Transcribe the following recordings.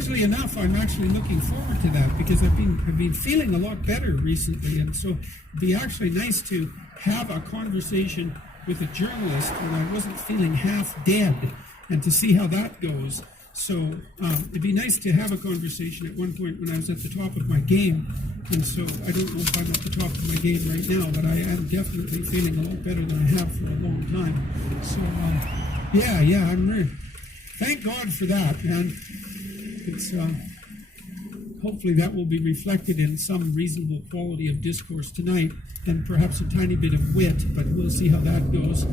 strangely enough, I'm actually looking forward to that because I've been feeling a lot better recently, and so it'd be actually nice to have a conversation with a journalist when I wasn't feeling half dead, and to see how that goes. So it'd be nice to have a conversation at one point when I was at the top of my game, and so I don't know if I'm at the top of my game right now, but I am definitely feeling a lot better than I have for a long time. So I'm really, thank God for that, and it's hopefully that will be reflected in some reasonable quality of discourse tonight, and perhaps a tiny bit of wit, but we'll see how that goes.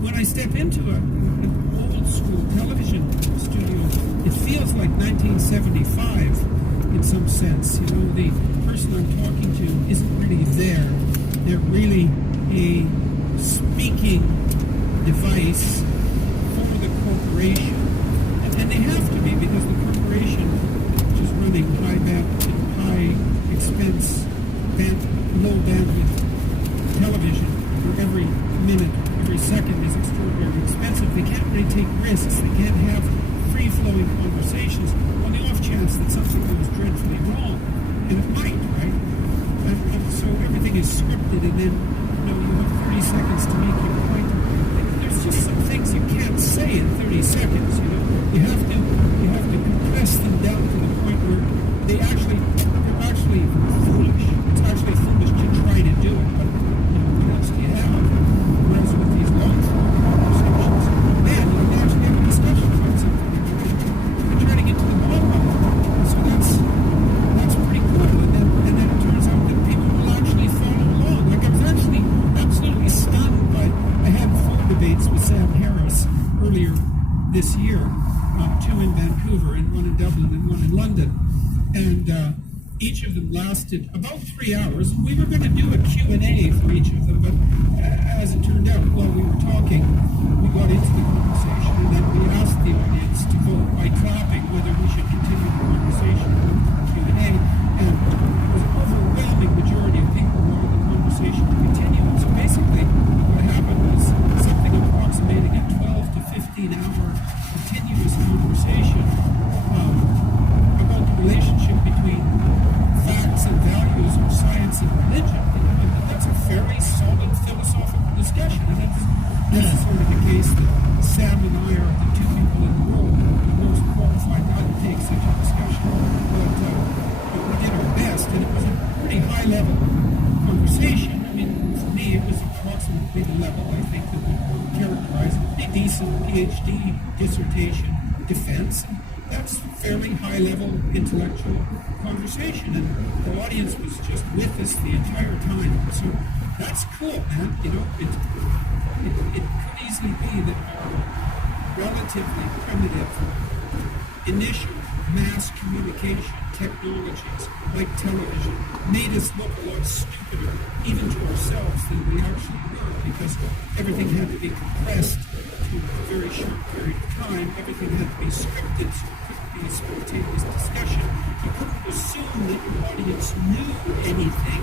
When I step into an old school television studio, it feels like 1975 in some sense. You know, the person I'm talking to isn't really there. They're really a speaking device for the corporation. And they have to be, because the corporation is running high expense, low bandwidth television, where every minute, every second is extraordinarily expensive. They can't really take risks. They can't have free-flowing conversations on the off chance that something goes dreadfully wrong. And it might, right? And so everything is scripted, and then you have 30 seconds to make your point. There's just some things you can't say in 30 seconds. You have to compress them down to the point where they're actually foolish. It's actually foolish to try to do it. But what else do you have? Whereas with these long-form conversations, man, you can actually have a discussion about something. You're trying to get to the bottom of it. So that's pretty cool. And then it turns out that people will actually follow along. Like, I was actually absolutely stunned by, I had 4 debates with Sam Harris earlier this year, 2 in Vancouver and 1 in Dublin and 1 in London. And each of them lasted about 3 hours. We were going to do a Q&A for each of them, but as it turned out, while we were talking, we got into the conversation, and then we asked the audience to vote by clapping whether we should continue the conversation or the Q&A, and it was an overwhelming majority of people wanted the conversation to continue. And so basically, what happened was something approximating a 12 to 15-hour continuous conversation about the relationship between facts and values, or science and religion. And that's a very solid philosophical discussion. And this is sort of the case that Sam and I are the 2 people in the world most qualified to undertake such a discussion. But we did our best, and it was a pretty high-level conversation. I mean, for me, it was approximately the level, I think, that would characterize a pretty decent PhD dissertation defense. That's fairly high-level intellectual conversation, and the audience was just with us the entire time. So that's cool, man. It could easily be that our relatively primitive initial mass communication technologies, like television, made us look a lot stupider, even to ourselves, than we actually were, because everything had to be compressed to a very short period of time. Everything had to be scripted, so it couldn't be a spontaneous discussion. You couldn't assume that your audience knew anything,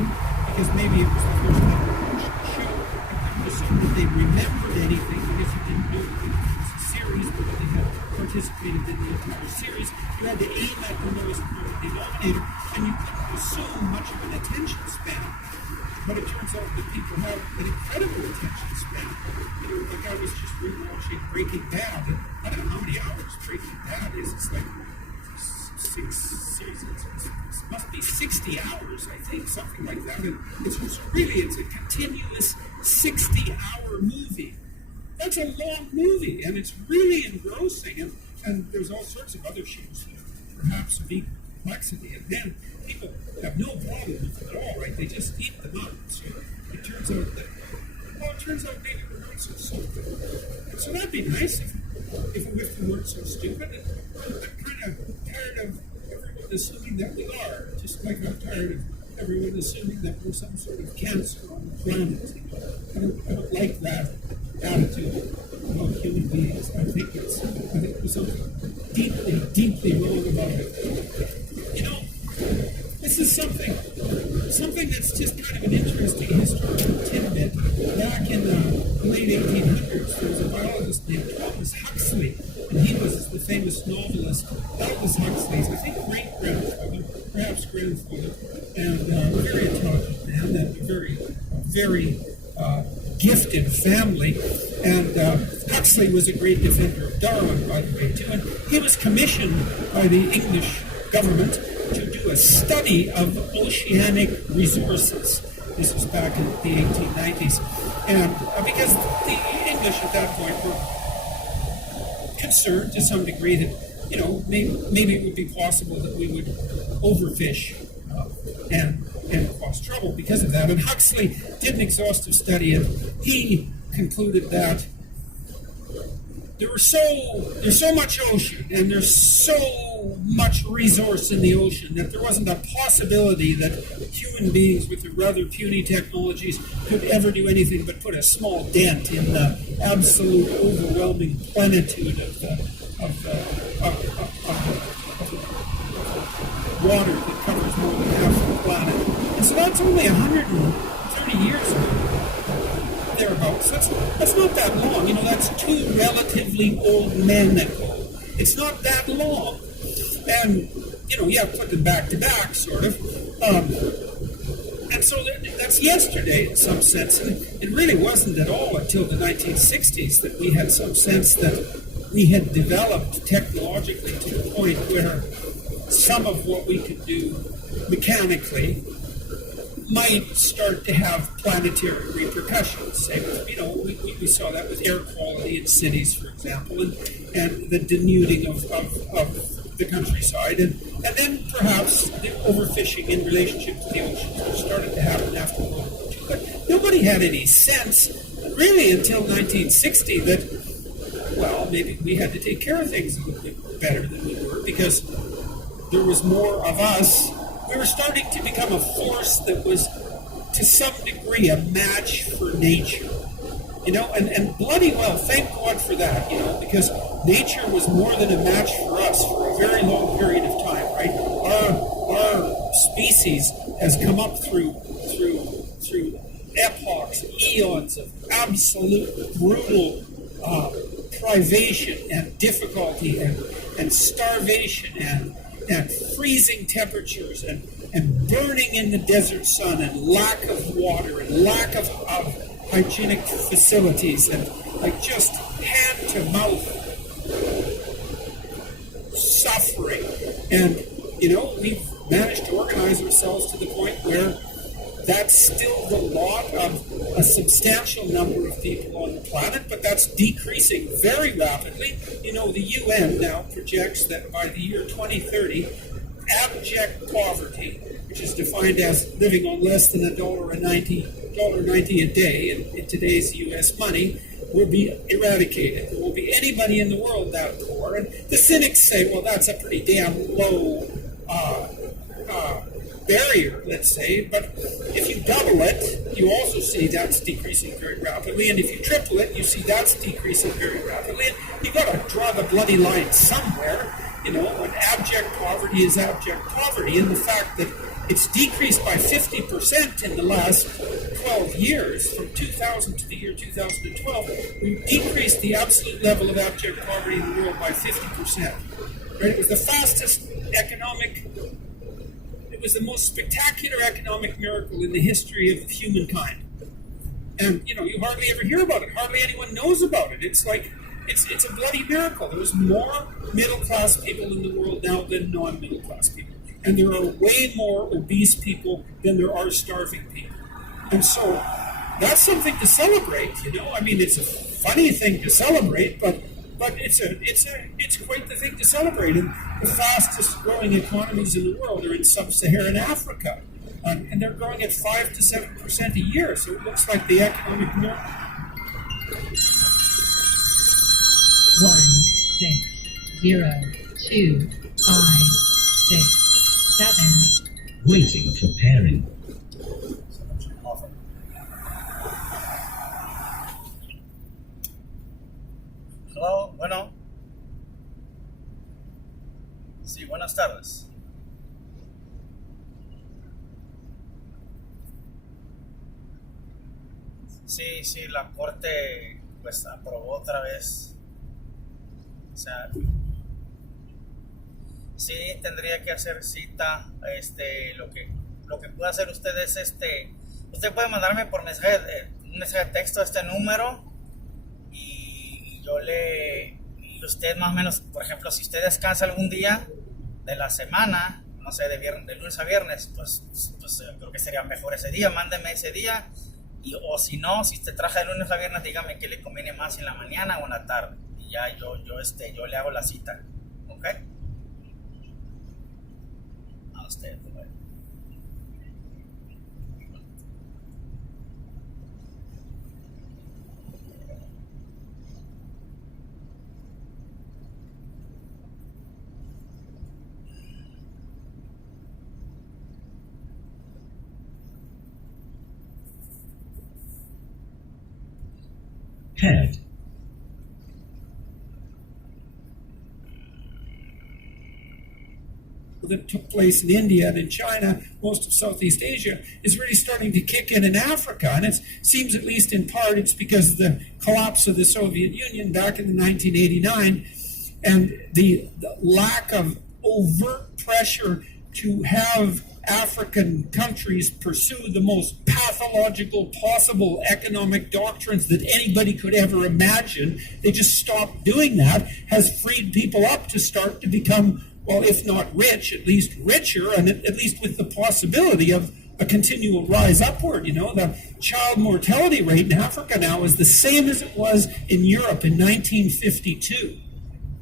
because maybe it was the first time you watched the show. You couldn't assume that they remembered anything, because you didn't know that it was a series, but they had participated in the entire series. You had to aim at the lowest common denominator, and you couldn't assume much of an attention span. But it turns out that people have an incredible attention span. Like I was just rewatching Breaking Bad, and I don't know how many hours Breaking Bad is. It's like 6 seasons. It must be 60 hours, I think, something like that. And it's a continuous 60-hour movie. That's a long movie, and it's really engrossing. And there's all sorts of other shows that perhaps of equal complexity. And then people have no problem with it at all, right? They just eat them up. So it turns out maybe we're not so stupid. And so that'd be nice if we weren't so stupid. And I'm kind of tired of everyone assuming that we are, just like I'm tired of everyone assuming that we're some sort of cancer on the planet. I don't like that attitude about human beings. I think there's something deeply wrong about it. This is something that's just kind of an interesting historical tidbit. Back in late 1800s, there was a biologist named Thomas Huxley, and he was the famous novelist Aldous Huxley's, I think, great-grandfather, perhaps grandfather, and a very intelligent man, and a very gifted family. And Huxley was a great defender of Darwin, by the way, too, and he was commissioned by the English government to do a study of oceanic resources. This was back in the 1890s. And because the English at that point were concerned to some degree that, maybe it would be possible that we would overfish and cause trouble because of that. And Huxley did an exhaustive study, and he concluded that there's so much ocean and there's so much resource in the ocean that there wasn't a possibility that human beings with their rather puny technologies could ever do anything but put a small dent in the absolute overwhelming plenitude of the water that covers more than half the planet. And so that's only 130 years ago. Thereabouts. That's not that long. That's two relatively old men ago. It's not that long. And, put them back to back, sort of. And so that's yesterday in some sense. And it really wasn't at all until the 1960s that we had some sense that we had developed technologically to the point where some of what we could do mechanically might start to have planetary repercussions. Say, we saw that with air quality in cities, for example, and the denuding of the countryside, and then perhaps the overfishing in relationship to the oceans, which started to happen after World War II. But nobody had any sense, really, until 1960 that, well, maybe we had to take care of things a little bit better than we were because there was more of us. We were starting to become a force that was, to some degree, a match for nature. And bloody well, thank God for that, because nature was more than a match for us for a very long period of time, right? Our species has come up through epochs, eons of absolute brutal privation and difficulty and starvation and freezing temperatures and burning in the desert sun and lack of water and lack of hygienic facilities and just hand-to-mouth suffering. And, we've managed to organize ourselves to the point where that's still the lot of a substantial number of people on the planet, but that's decreasing very rapidly. The UN now projects that by the year 2030, abject poverty, which is defined as living on less than $1.90 a day in today's U.S. money, will be eradicated. There won't be anybody in the world that poor. And the cynics say, well, that's a pretty damn low barrier, let's say, but if you double it, you also see that's decreasing very rapidly, and if you triple it, you see that's decreasing very rapidly, and you've got to draw the bloody line somewhere. When abject poverty is abject poverty, and the fact that it's decreased by 50% in the last 12 years, from 2000 to the year 2012, we've decreased the absolute level of abject poverty in the world by 50%. Right? It was the fastest it was the most spectacular economic miracle in the history of humankind. And, you hardly ever hear about it. Hardly anyone knows about it. It's like, it's a bloody miracle. There's more middle-class people in the world now than non-middle-class people. And there are way more obese people than there are starving people. And so that's something to celebrate, it's a funny thing to celebrate, but it's quite the thing to celebrate. And the fastest growing economies in the world are in sub-Saharan Africa. And they're growing at 5 to 7% a year. So it looks like the economic miracle. 1602567. Waiting for pairing. Hello, bueno. Sí, buenas tardes. Sí, la corte pues aprobó otra vez. O sea, sí tendría que hacer cita. Lo que puede hacer usted es usted puede mandarme por un mensaje de texto a este número y y usted más o menos, por ejemplo, si usted descansa algún día de la semana, no sé, de lunes a viernes, pues creo que sería mejor ese día, mándeme ese día. O si no, si usted trabaja de lunes a viernes, dígame qué le conviene más, en la mañana o en la tarde. Y ya yo le hago la cita. ¿Ok? A usted, bueno. Head. That took place in India and in China, most of Southeast Asia, is really starting to kick in Africa. And it seems, at least in part, it's because of the collapse of the Soviet Union back in 1989 and the lack of overt pressure to have African countries pursue the most pathological possible economic doctrines that anybody could ever imagine. They just stopped doing that, has freed people up to start to become, well, if not rich, at least richer, and at least with the possibility of a continual rise upward. You know, the child mortality rate in Africa now is the same as it was in Europe in 1952.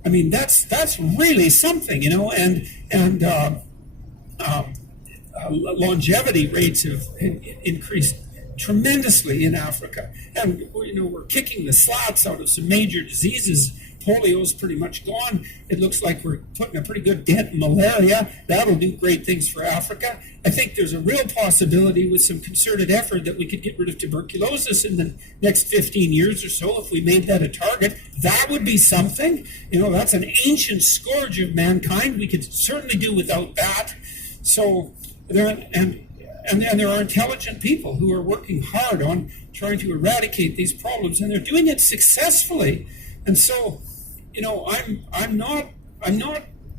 I mean, that's really something, you know, and longevity rates have increased tremendously in Africa. And, you know, we're kicking the slats out of some major diseases. Polio's pretty much gone. It looks like we're putting a pretty good dent in malaria. That'll do great things for Africa. I think there's a real possibility with some concerted effort that we could get rid of tuberculosis in the next 15 years or so if we made that a target. That would be something. You know, that's an ancient scourge of mankind. We could certainly do without that. So there are intelligent people who are working hard on trying to eradicate these problems, and they're doing it successfully. And so, you know, I'm not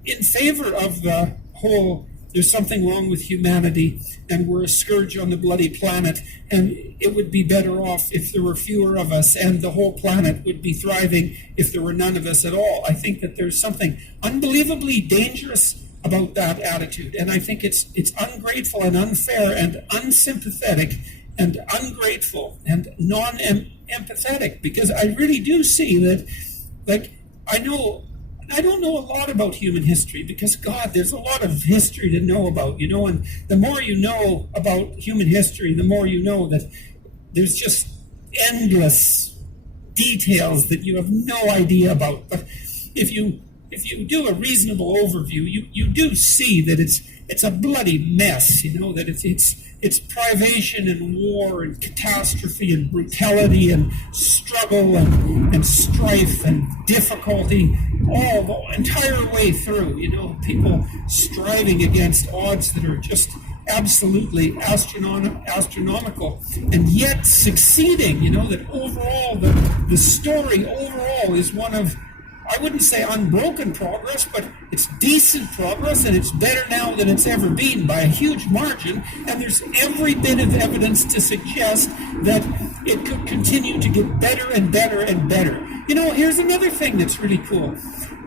in favor of the whole there's something wrong with humanity and we're a scourge on the bloody planet and it would be better off if there were fewer of us and the whole planet would be thriving if there were none of us at all. I think that there's something unbelievably dangerous about that attitude, and I think it's ungrateful and unfair and unsympathetic and ungrateful and non-empathetic, because I really do see that, like, I don't know a lot about human history because, God, there's a lot of history to know about, you know, and the more you know about human history, the more you know that there's just endless details that you have no idea about. But if you do a reasonable overview, you do see that it's a bloody mess, you know, that it's privation and war and catastrophe and brutality and struggle and strife and difficulty all the entire way through, you know, people striving against odds that are just absolutely astronomical and yet succeeding, you know, that overall the story overall is one of, I wouldn't say unbroken progress, but it's decent progress, and it's better now than it's ever been by a huge margin, and there's every bit of evidence to suggest that it could continue to get better and better and better. You know, here's another thing that's really cool.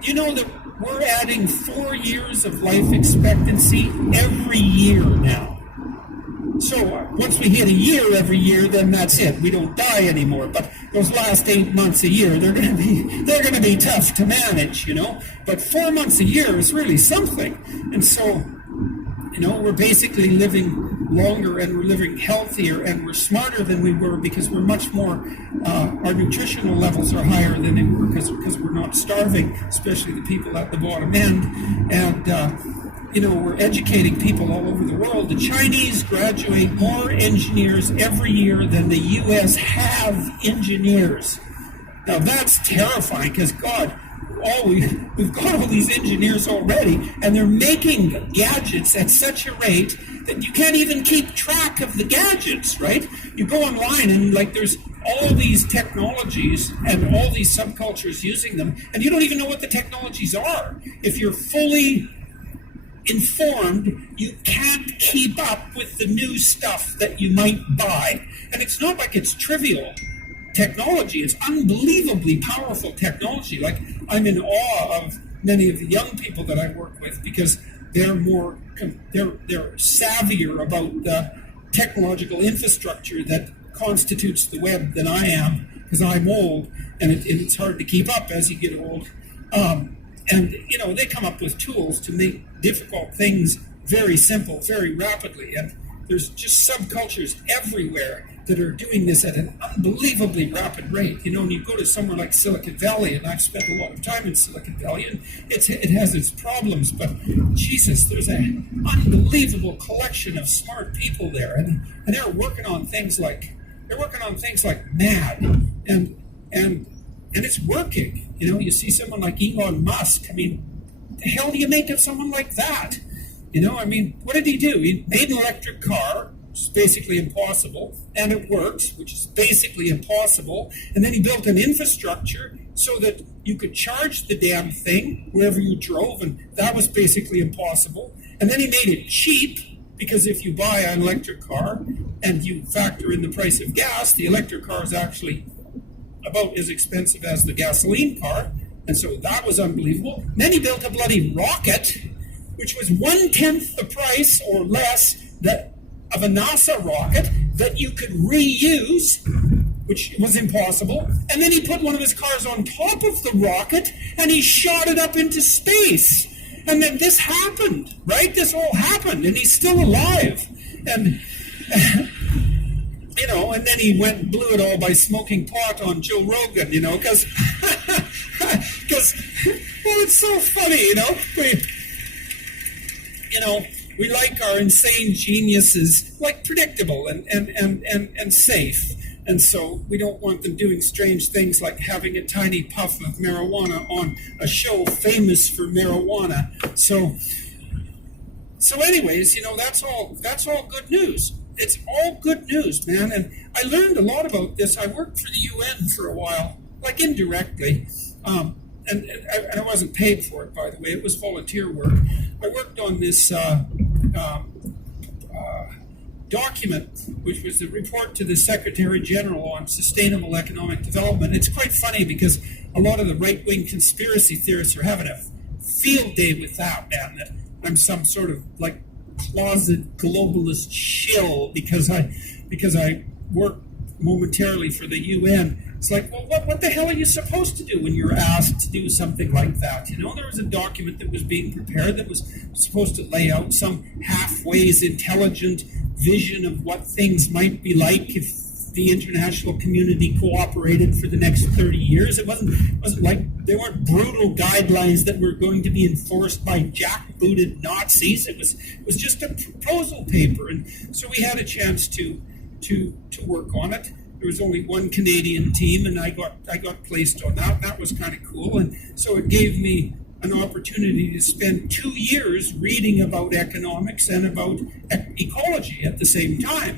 You know that we're adding 4 years of life expectancy every year now. So once we hit a year every year, then that's it. We don't die anymore. But those last 8 months a year, they're going to be tough to manage, you know. But 4 months a year is really something. And so, you know, we're basically living longer and we're living healthier and we're smarter than we were because we're much more, our nutritional levels are higher than they were because we're not starving, especially the people at the bottom end. And, you know, we're educating people all over the world. The Chinese graduate more engineers every year than the U.S. have engineers. Now, that's terrifying because, God, we've got all these engineers already, and they're making gadgets at such a rate that you can't even keep track of the gadgets, right? You go online and like there's all these technologies and all these subcultures using them, and you don't even know what the technologies are. If you're fully informed, you can't keep up with the new stuff that you might buy. And it's not like it's trivial technology. It's unbelievably powerful technology. Like, I'm in awe of many of the young people that I work with because they're savvier about the technological infrastructure that constitutes the web than I am, because I'm old and it's hard to keep up as you get old. And, they come up with tools to make difficult things very simple, very rapidly. And there's just subcultures everywhere that are doing this at an unbelievably rapid rate. And you go to somewhere like Silicon Valley, and I've spent a lot of time in Silicon Valley, and it has its problems, but Jesus, there's an unbelievable collection of smart people there, and they're working on things like mad, and it's working. You see someone like Elon Musk. I mean, the hell do you make of someone like that? What did he do? He made an electric car, which is basically impossible, and it works, which is basically impossible. And then he built an infrastructure so that you could charge the damn thing wherever you drove, and that was basically impossible. And then he made it cheap, because if you buy an electric car and you factor in the price of gas, the electric car is actually about as expensive as the gasoline car. And so that was unbelievable. And then he built a bloody rocket, which was 1/10 the price or less of a NASA rocket that you could reuse, which was impossible. And then he put one of his cars on top of the rocket and he shot it up into space. And then this happened, right? This all happened, and he's still alive. And and then he went and blew it all by smoking pot on Joe Rogan, because it's so funny, we like our insane geniuses like predictable and safe. And so we don't want them doing strange things like having a tiny puff of marijuana on a show famous for marijuana. So anyways, that's all good news. It's all good news, man. And I learned a lot about this. I worked for the UN for a while, like indirectly. And I wasn't paid for it, by the way. It was volunteer work. I worked on this document, which was the report to the Secretary General on Sustainable Economic Development. It's quite funny because a lot of the right-wing conspiracy theorists are having a field day with that, man, that I'm some sort of like closet globalist shill because I work momentarily for the UN. It's like, well, what the hell are you supposed to do when you're asked to do something like that? There was a document that was being prepared that was supposed to lay out some halfways intelligent vision of what things might be like if the international community cooperated for the next 30 years. It wasn't like there weren't brutal guidelines that were going to be enforced by jackbooted Nazis. It was just a proposal paper, and so we had a chance to work on it. There was only one Canadian team, and I got placed on that. That was kind of cool, and so it gave me an opportunity to spend 2 years reading about economics and about ecology at the same time.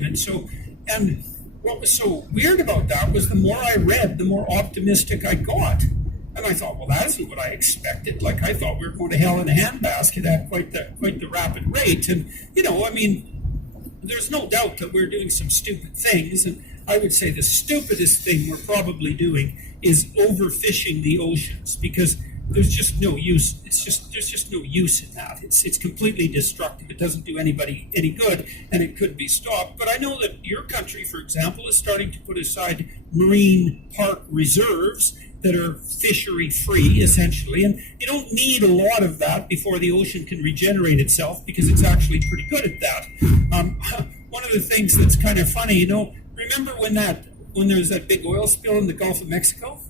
And what was so weird about that was the more I read, the more optimistic I got. And I thought, well, that isn't what I expected. Like, I thought we were going to hell in a handbasket at quite the rapid rate. And, there's no doubt that we're doing some stupid things. And I would say the stupidest thing we're probably doing is overfishing the oceans, because there's just no use. There's just no use in that. It's completely destructive. It doesn't do anybody any good, and it could be stopped. But I know that your country, for example, is starting to put aside marine park reserves that are fishery-free, essentially. And you don't need a lot of that before the ocean can regenerate itself, because it's actually pretty good at that. One of the things that's kind of funny, remember when there was that big oil spill in the Gulf of Mexico?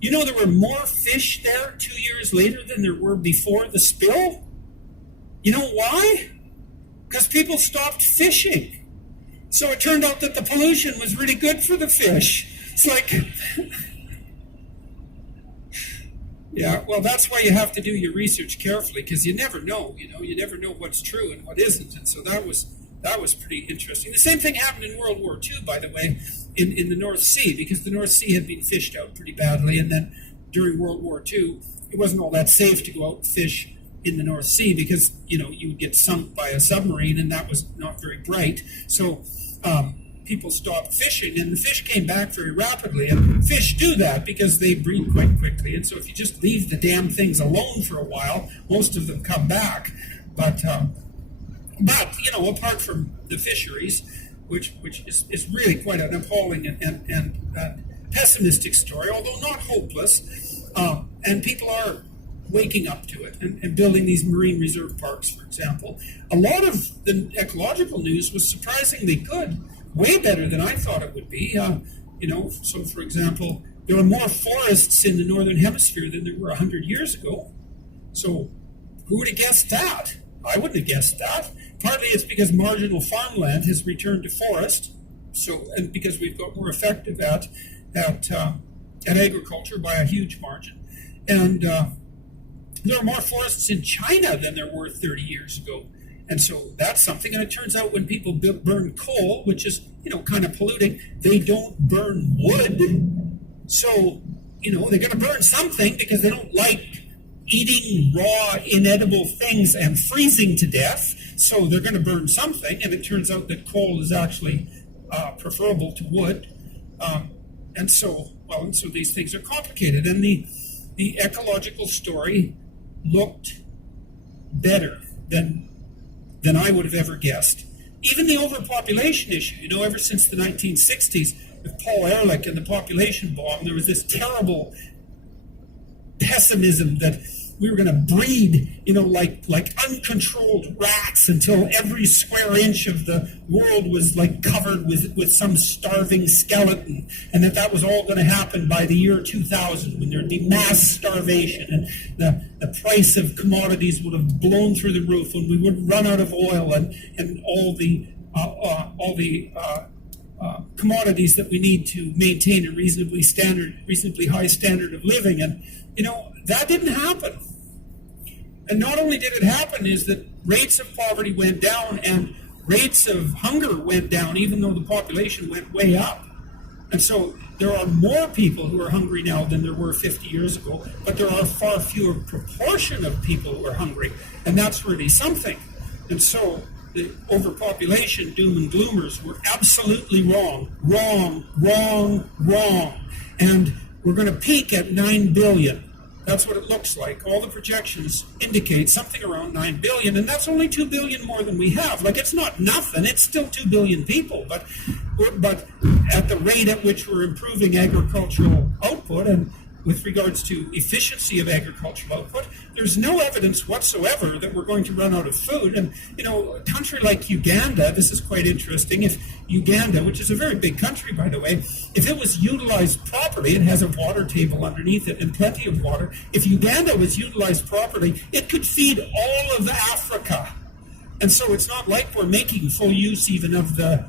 There were more fish there 2 years later than there were before the spill? You know why? Because people stopped fishing. So it turned out that the pollution was really good for the fish. It's like, Yeah, well, that's why you have to do your research carefully, because you never know. You never know what's true and what isn't, and so that was pretty interesting. The same thing happened in World War II, by the way, in the North Sea, because the North Sea had been fished out pretty badly, and then during World War II, it wasn't all that safe to go out and fish in the North Sea because you would get sunk by a submarine, and that was not very bright. So people stopped fishing, and the fish came back very rapidly. And fish do that because they breed quite quickly. And so if you just leave the damn things alone for a while, most of them come back. But apart from the fisheries, which is really quite an appalling and pessimistic story, although not hopeless, and people are waking up to it and building these marine reserve parks, for example. A lot of the ecological news was surprisingly good. Way better than I thought it would be. So for example, there are more forests in the Northern Hemisphere than there were 100 years ago. So who would have guessed that? I wouldn't have guessed that. Partly it's because marginal farmland has returned to forest, and because we've got more effective at agriculture by a huge margin. And there are more forests in China than there were 30 years ago. And so that's something. And it turns out when people burn coal, which is, kind of polluting, they don't burn wood. So, they're going to burn something because they don't like eating raw, inedible things and freezing to death. So they're going to burn something. And it turns out that coal is actually preferable to wood. And so these things are complicated. And the ecological story looked better than I would have ever guessed. Even the overpopulation issue, ever since the 1960s, with Paul Ehrlich and the population bomb, there was this terrible pessimism that we were going to breed, like uncontrolled rats until every square inch of the world was like covered with some starving skeleton, and that was all going to happen by the year 2000 when there'd be mass starvation and the price of commodities would have blown through the roof, and we would run out of oil and all the commodities that we need to maintain a reasonably high standard of living. And that didn't happen. And not only did it happen, is that rates of poverty went down and rates of hunger went down, even though the population went way up. And so there are more people who are hungry now than there were 50 years ago, but there are far fewer proportion of people who are hungry, and that's really something. And so the overpopulation doom and gloomers were absolutely wrong. And we're going to peak at 9 billion. That's what it looks like. All the projections indicate something around 9 billion, and that's only 2 billion more than we have. Like, it's not nothing. It's still 2 billion people, but at the rate at which we're improving agricultural output and with regards to efficiency of agricultural output, there's no evidence whatsoever that we're going to run out of food. And, a country like Uganda, this is quite interesting. If Uganda, which is a very big country, by the way, if it was utilized properly, it has a water table underneath it and plenty of water. If Uganda was utilized properly, it could feed all of Africa. And so it's not like we're making full use even of the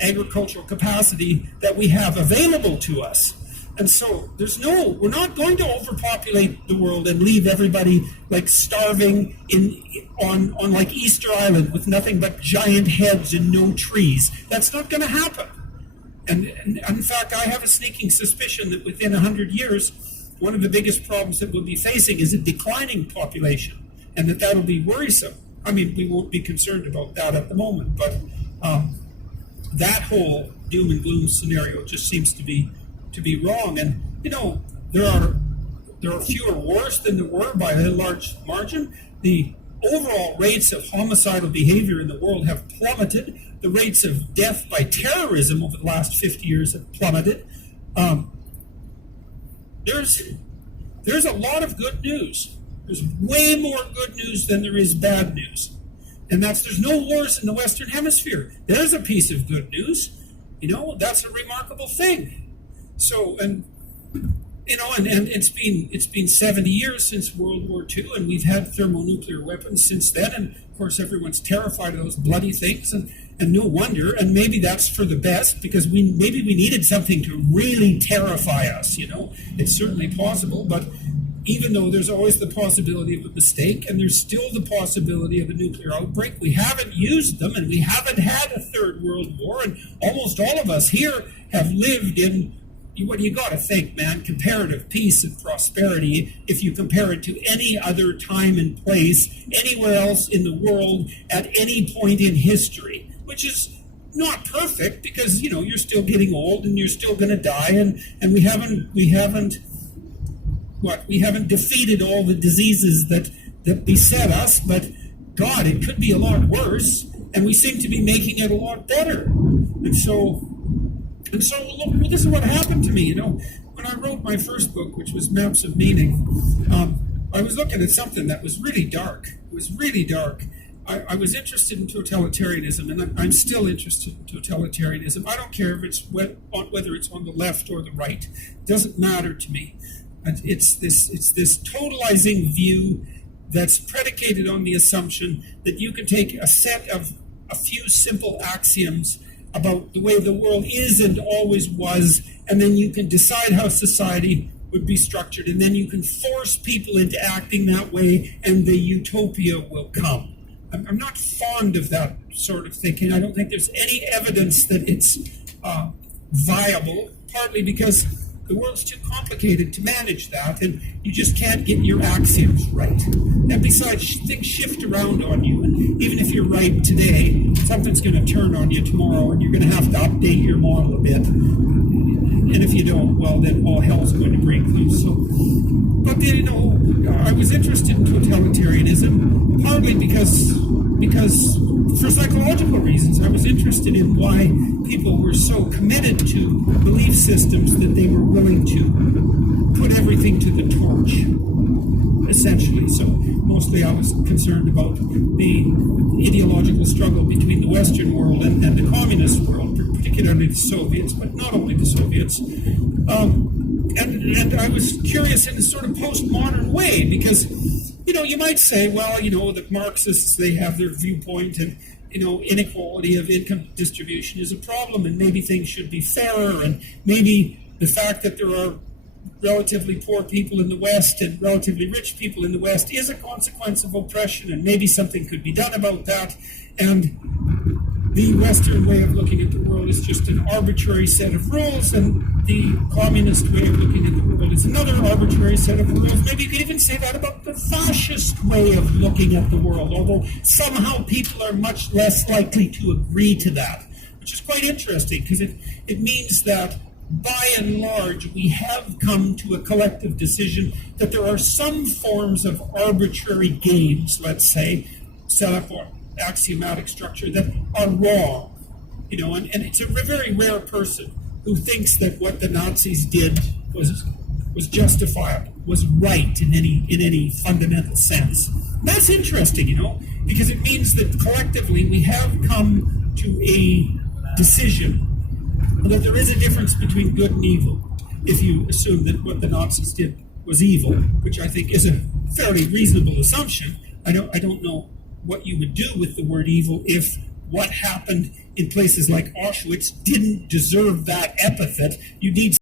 agricultural capacity that we have available to us. And so we're not going to overpopulate the world and leave everybody like starving on like Easter Island with nothing but giant heads and no trees. That's not going to happen. And in fact, I have a sneaking suspicion that within 100 years, one of the biggest problems that we'll be facing is a declining population, and that'll be worrisome. I mean, we won't be concerned about that at the moment, but that whole doom and gloom scenario just seems to be wrong. And there are fewer wars than there were by a large margin. The overall rates of homicidal behavior in the world have plummeted. The rates of death by terrorism over the last 50 years have plummeted. There's a lot of good news. There's way more good news than there is bad news. And there's no wars in the Western Hemisphere. There's a piece of good news. That's a remarkable thing. So, and it's been 70 years since World War II, and we've had thermonuclear weapons since then, and of course everyone's terrified of those bloody things, and no wonder, and maybe that's for the best, because maybe we needed something to really terrify us, It's certainly possible, but even though there's always the possibility of a mistake, and there's still the possibility of a nuclear outbreak. We haven't used them, and we haven't had a third world war, and almost all of us here have lived in, what you got to think, man, comparative peace and prosperity if you compare it to any other time and place anywhere else in the world at any point in history, which is not perfect because, you're still getting old and you're still going to die, and we haven't defeated all the diseases that beset us, but God, it could be a lot worse, and we seem to be making it a lot better. And so look, this is what happened to me. When I wrote my first book, which was Maps of Meaning, I was looking at something that was really dark. It was really dark. I was interested in totalitarianism, and I'm still interested in totalitarianism. I don't care if it's whether it's on the left or the right. It doesn't matter to me. It's this totalizing view that's predicated on the assumption that you can take a set of a few simple axioms about the way the world is and always was, and then you can decide how society would be structured, and then you can force people into acting that way, and the utopia will come. I'm not fond of that sort of thinking. I don't think there's any evidence that it's viable, partly because the world's too complicated to manage that, and you just can't get your axioms right. And besides, things shift around on you, and even if you're right today, something's going to turn on you tomorrow, and you're going to have to update your model a bit. And if you don't, well, then all hell's going to break loose. But I was interested in totalitarianism partly because for psychological reasons. I was interested in why people were so committed to belief systems that they were willing to put everything to the torch, essentially. So mostly I was concerned about the ideological struggle between the Western world and the communist world, particularly the Soviets, but not only the Soviets. And I was curious in a sort of postmodern way because, you might say, well, the Marxists, they have their viewpoint and, inequality of income distribution is a problem and maybe things should be fairer, and maybe the fact that there are relatively poor people in the West and relatively rich people in the West is a consequence of oppression, and maybe something could be done about that. And the Western way of looking at the world is just an arbitrary set of rules, and the communist way of looking at the world is another arbitrary set of rules. Maybe you could even say that about the fascist way of looking at the world, although somehow people are much less likely to agree to that, which is quite interesting because it means that by and large, we have come to a collective decision that there are some forms of arbitrary games, let's say, set up on axiomatic structure that are wrong, and it's a very rare person who thinks that what the Nazis did was justifiable, was right in any fundamental sense. That's interesting, because it means that collectively we have come to a decision that there is a difference between good and evil. If you assume that what the Nazis did was evil, which I think is a fairly reasonable assumption, I don't know what you would do with the word evil if what happened in places like Auschwitz didn't deserve that epithet. You need